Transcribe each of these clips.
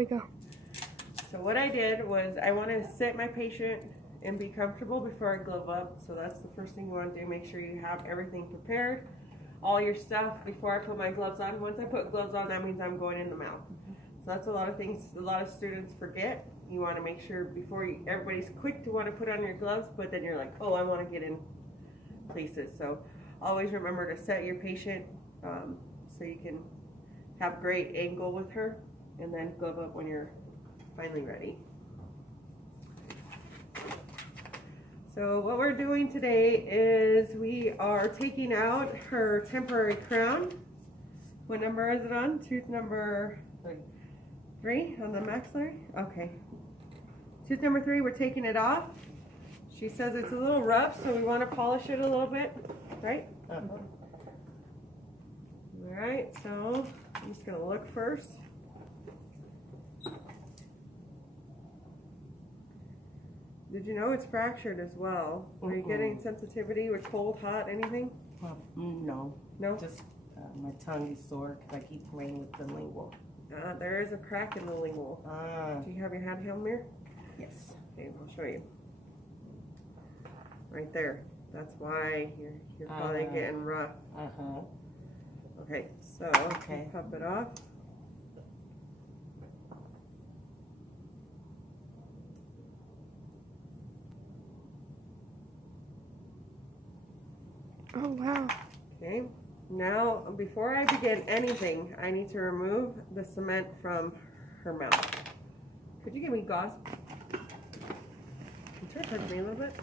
we go. So what I did was I want to sit my patient and be comfortable before I glove up. So that's the first thing you want to do. Make sure you have everything prepared, all your stuff before I put my gloves on. Once I put gloves on, that means I'm going in the mouth. So that's a lot of things a lot of students forget. You want to make sure before you, everybody's quick to want to put on your gloves, but then you're like, oh, I want to get in places. So always remember to set your patient so you can have great angle with her, and then glove up when you're finally ready. So what we're doing today is we are taking out her temporary crown. What number is it on? Tooth number 3 on the maxillary? Okay. Tooth number 3, we're taking it off. She says it's a little rough, so we want to polish it a little bit, right? Alright, so I'm just going to look first. Did you know it's fractured as well? Are you getting sensitivity with cold, hot, anything? No. No? Just my tongue is sore because I keep playing with the lingual. There is a crack in the lingual. Do you have your handheld mirror? Yes. Okay, I'll show you. Right there. That's why you're probably getting rough. Okay, so pop it off. Oh, wow. Okay, now before I begin anything, I need to remove the cement from her mouth. Could you give me gauze? Can you touch me a little bit?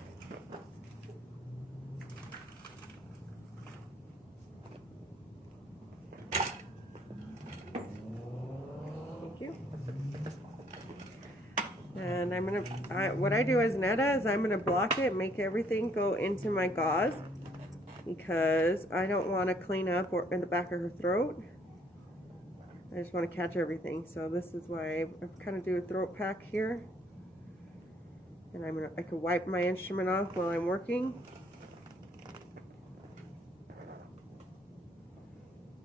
Thank you. And I'm gonna, what I do as Netta is I'm gonna block it, make everything go into my gauze, because I don't want to clean up or in the back of her throat. I just want to catch everything. So this is why I kind of do a throat pack here. And I can wipe my instrument off while I'm working.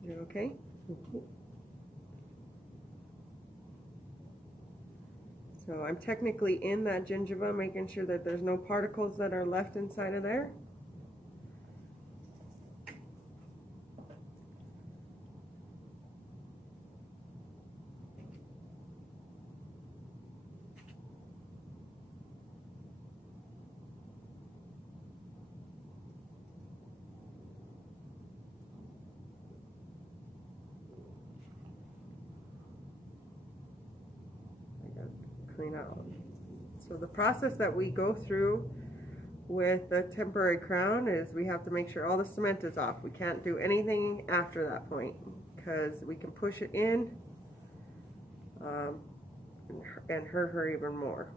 Is it okay? So I'm technically in that gingiva, making sure that there's no particles that are left inside of there. Clean out. So the process that we go through with the temporary crown is we have to make sure all the cement is off. We can't do anything after that point because we can push it in and hurt her even more.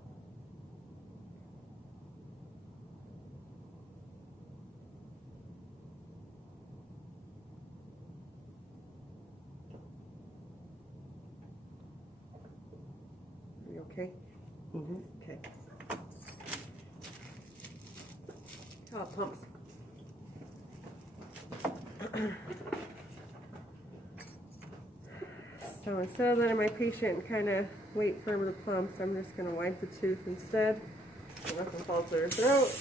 Okay? Okay. Oh, pumps. So instead of letting my patient kind of wait for the pumps, I'm just going to wipe the tooth instead so nothing falls to her throat.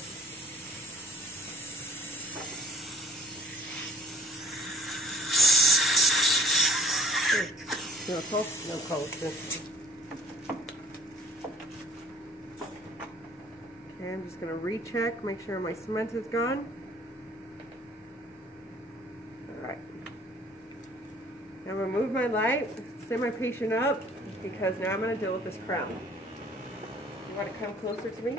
No pulse? No pulse. Okay, I'm just going to recheck, make sure my cement is gone. Alright. Now I'm going to move my light, set my patient up, because now I'm going to deal with this crown. You want to come closer to me?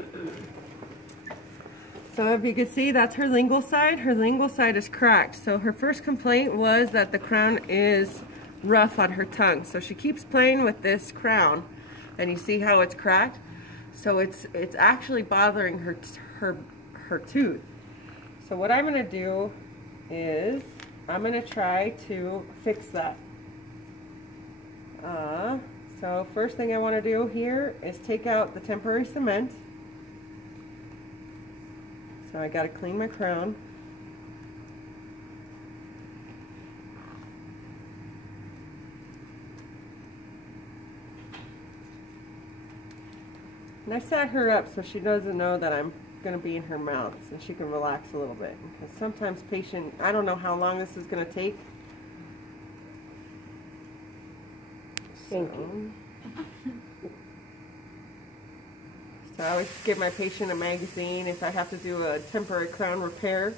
So if you can see, that's her lingual side. Her lingual side is cracked. So her first complaint was that the crown is rough on her tongue. So she keeps playing with this crown, and you see how it's cracked? So it's actually bothering her tooth. So what I'm going to do is I'm going to try to fix that. So first thing I want to do here is take out the temporary cement. So I got to clean my crown. And I sat her up so she doesn't know that I'm going to be in her mouth, so she can relax a little bit. Because sometimes I don't know how long this is going to take. Thank you. So I always give my patient a magazine if I have to do a temporary crown repair.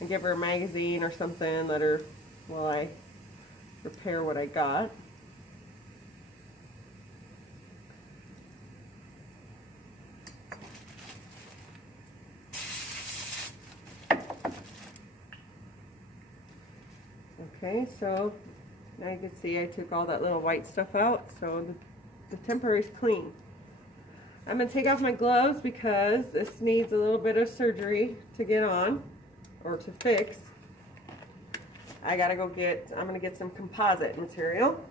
I give her a magazine or something, let her while I repair what I got. Okay, so now you can see I took all that little white stuff out, so the temporary is clean. I'm going to take off my gloves because this needs a little bit of surgery to get on, or to fix. I'm going to get some composite material.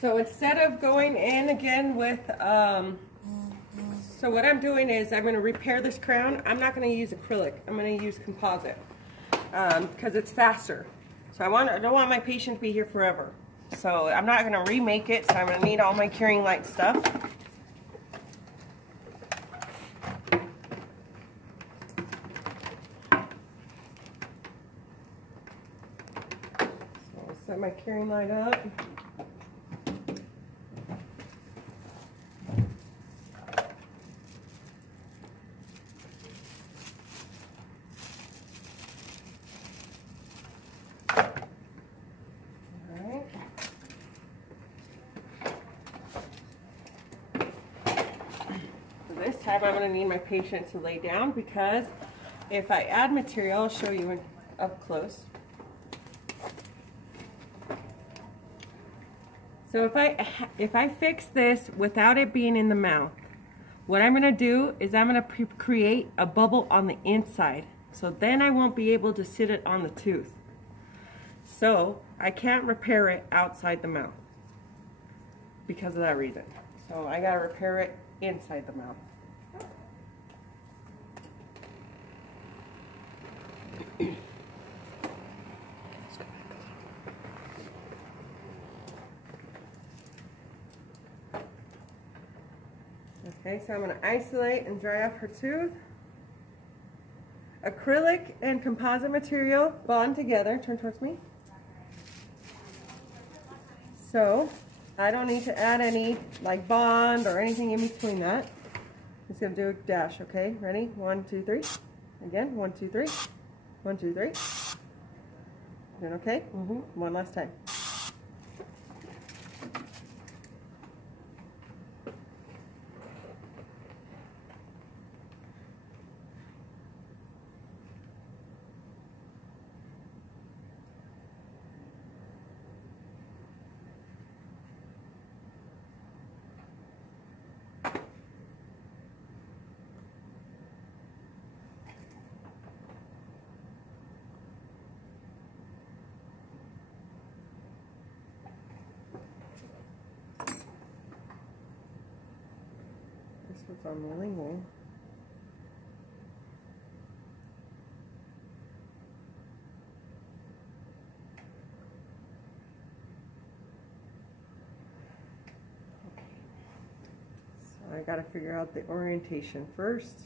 So instead of going in again with, so what I'm doing is I'm going to repair this crown. I'm not going to use acrylic. I'm going to use composite because it's faster. So I don't want my patient to be here forever. So I'm not going to remake it, so I'm going to need all my curing light stuff. So I'll set my curing light up. This time I'm going to need my patient to lay down because if I add material, I'll show you up close. So if I fix this without it being in the mouth, what I'm going to do is I'm going to create a bubble on the inside. So then I won't be able to sit it on the tooth. So I can't repair it outside the mouth because of that reason. So I got to repair it inside the mouth. Okay, so I'm going to isolate and dry off her tooth. Acrylic and composite material bond together. Turn towards me. So I don't need to add any like bond or anything in between that. I'm just going to do a dash, okay? Ready? 1, 2, 3. Again, 1, 2, 3. 1, 2, 3. Doing okay? One last time. This was on the lingual. So I got to figure out the orientation first.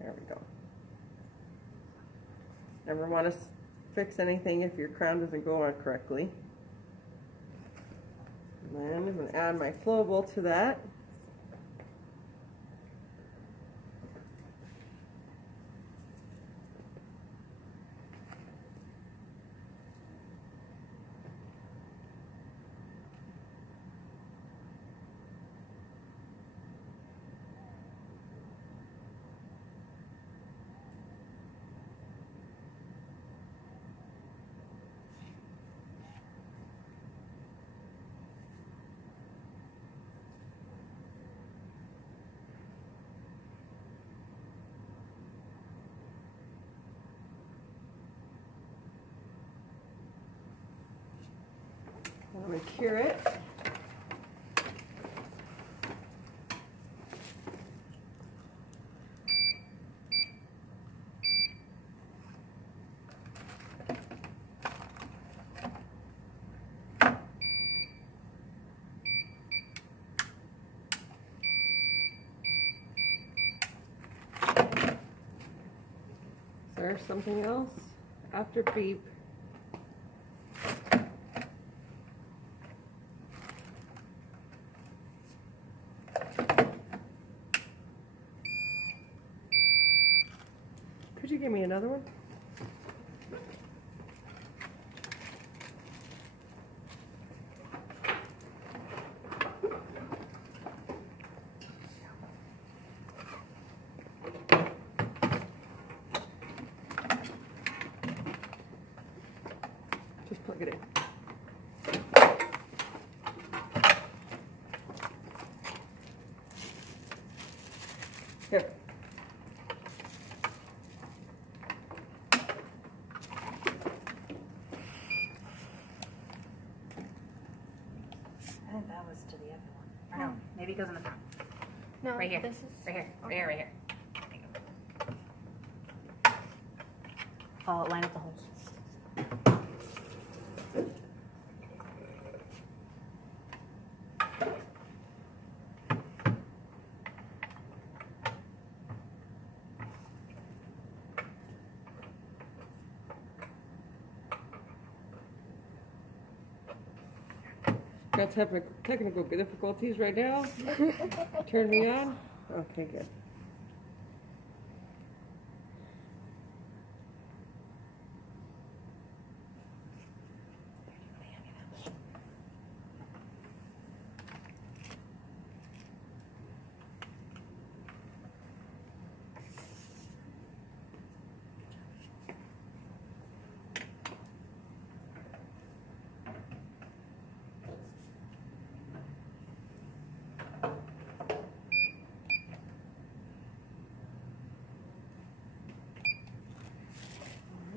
There we go. Never want to fix anything if your crown doesn't go on correctly. And then I'm going to add my flowable to that. I'm going to cure it. Is there something else after beep? Could you give me another one? Just plug it in. Here. I think that was to the other one. Or no, maybe it goes in the front. No, Right here. This is Right here. okay. Right here. Right here. There you go. Follow it, line up the holes. Got technical difficulties right now. Turn me on. Okay, good.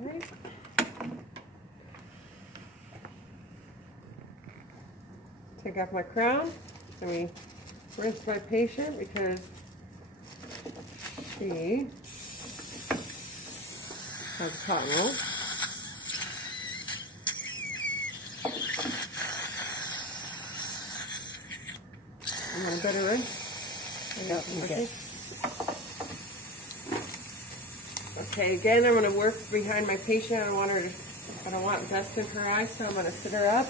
Alright. Take off my crown. Let me rinse my patient because she has a cotton roll. You want a better rinse? No, Okay. Okay, again, I'm going to work behind my patient. I don't want dust in her eyes, so I'm going to sit her up.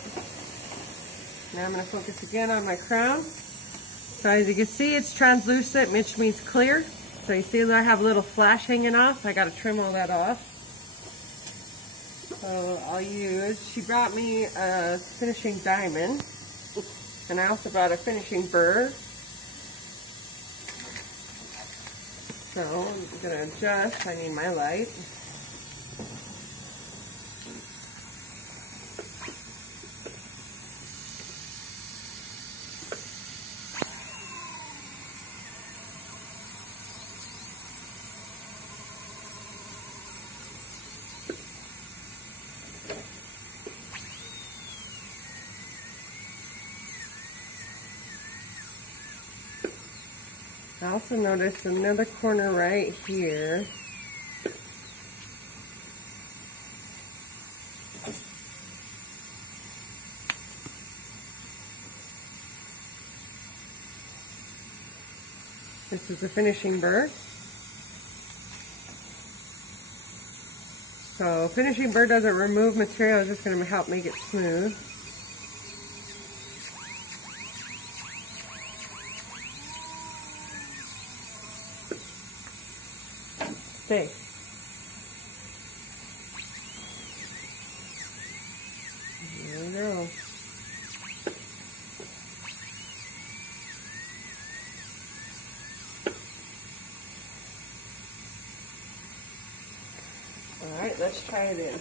Now I'm going to focus again on my crown. So as you can see, it's translucent, which means clear. So you see that I have a little flash hanging off. I got to trim all that off. So I'll use, she brought me a finishing diamond. And I also brought a finishing burr. So I'm going to adjust. I need my light. I also noticed another corner right here. This is the finishing burr. So finishing burr doesn't remove material, it's just going to help make it smooth. Stay. There we go. Alright, let's try it in.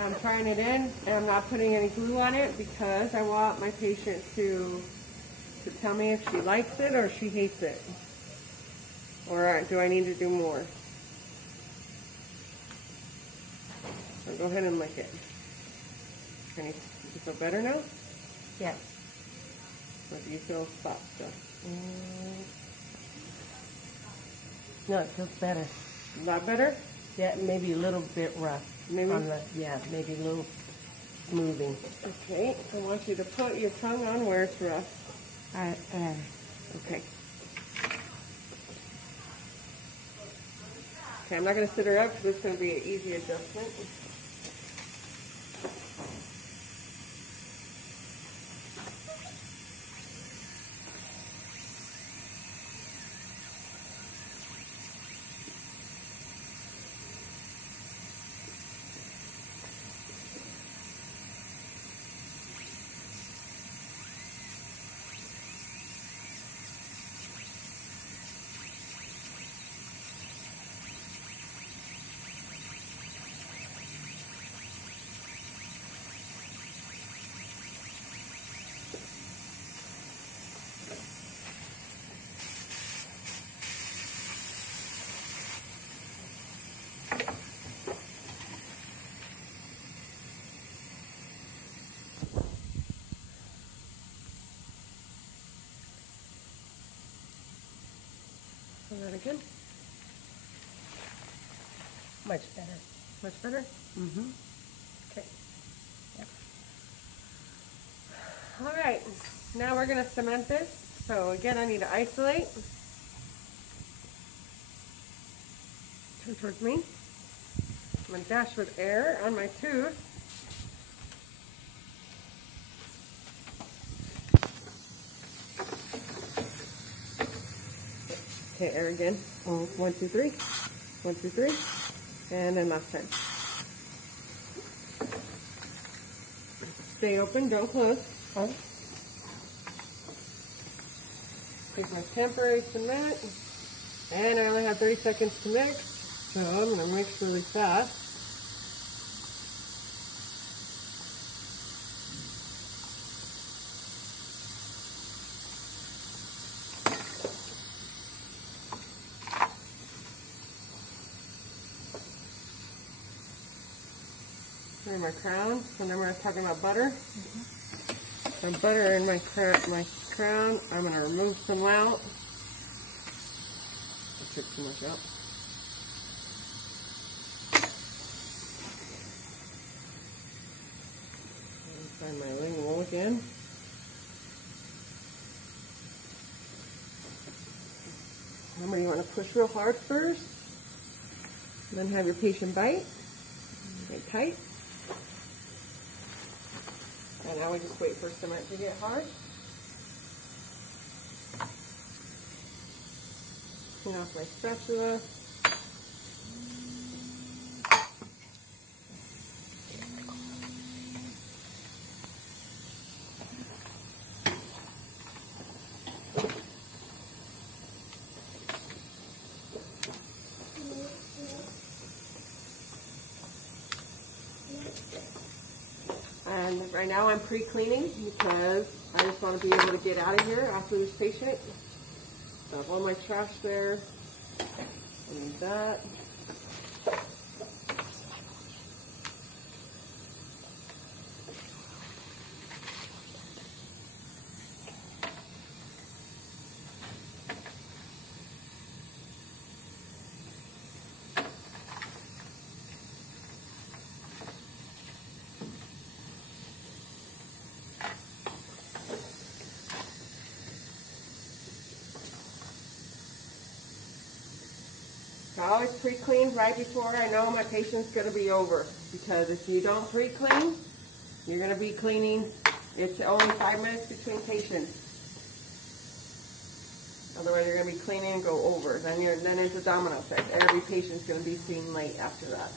I'm trying it in, and I'm not putting any glue on it because I want my patient to tell me if she likes it or she hates it. Or do I need to do more? So go ahead and lick it. Do you feel better now? Yes. Or do you feel spot still? No, it feels better. A lot better? Yeah, maybe a little bit rough. Maybe? Yeah, maybe a little smoothing. Okay, I want you to put your tongue on where it's rough. Okay. Okay, I'm not going to sit her up because it's going to be an easy adjustment. Say that again. Much better. Much better? Mm-hmm. Okay. All right, now we're going to cement this. So again, I need to isolate. Turn towards me. I'm going to dash with air on my tooth. Okay, air again. 1, 2, 3. 1, 2, 3. And then last time. Stay open, don't close. Oh. Take my temporary cement. And I only have 30 seconds to mix. So I'm going to mix really fast. For my crown. So then we're talking about butter. Some butter in my crown. I'm going to remove some out. I took too much out. Find my lingual again. Remember, you want to push real hard first. And then have your patient bite. Get tight. And now we just wait for cement to get hard. Clean off my spatula. And right now I'm pre-cleaning because I just want to be able to get out of here after this patient. So I have all my trash there. I need that. I always pre-clean right before I know my patient's going to be over, because if you don't pre-clean, you're going to be cleaning. It's only 5 minutes between patients. Otherwise, you're going to be cleaning and go over. Then it's a domino effect. Every patient's going to be seen late after that.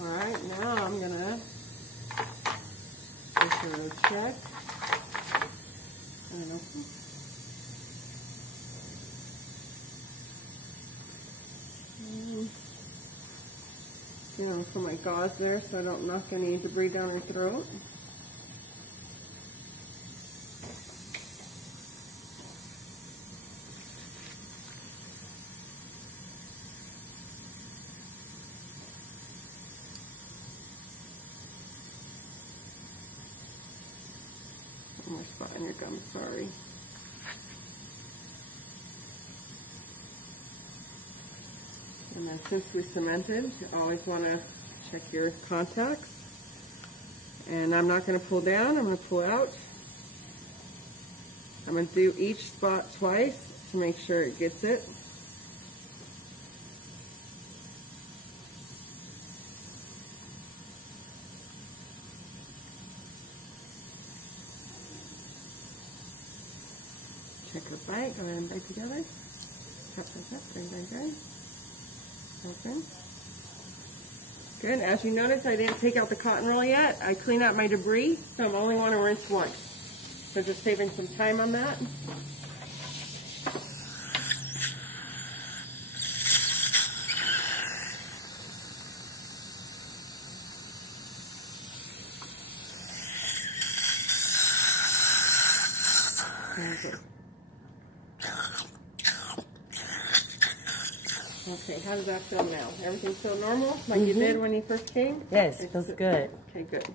All right, now I'm going to check. And open. You know, put my gauze there so I don't knock any debris down your throat. I'm sorry. And then since we cemented, you always want to check your contacts. And I'm not going to pull down, I'm going to pull out. I'm going to do each spot twice to make sure it gets it. Check her bite, go ahead and bite together. Tap, tap, tap, bang, bang, bang. Open. Good, as you notice, I didn't take out the cotton roll yet. I clean out my debris, so I'm only want to rinse once. So just saving some time on that. Okay. Okay, how does that feel now? Everything feel normal, like you did when you first came? Yes, feels good. Okay, good.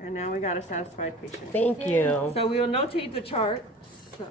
And now we got a satisfied patient. Thank you. So we will notate the chart. So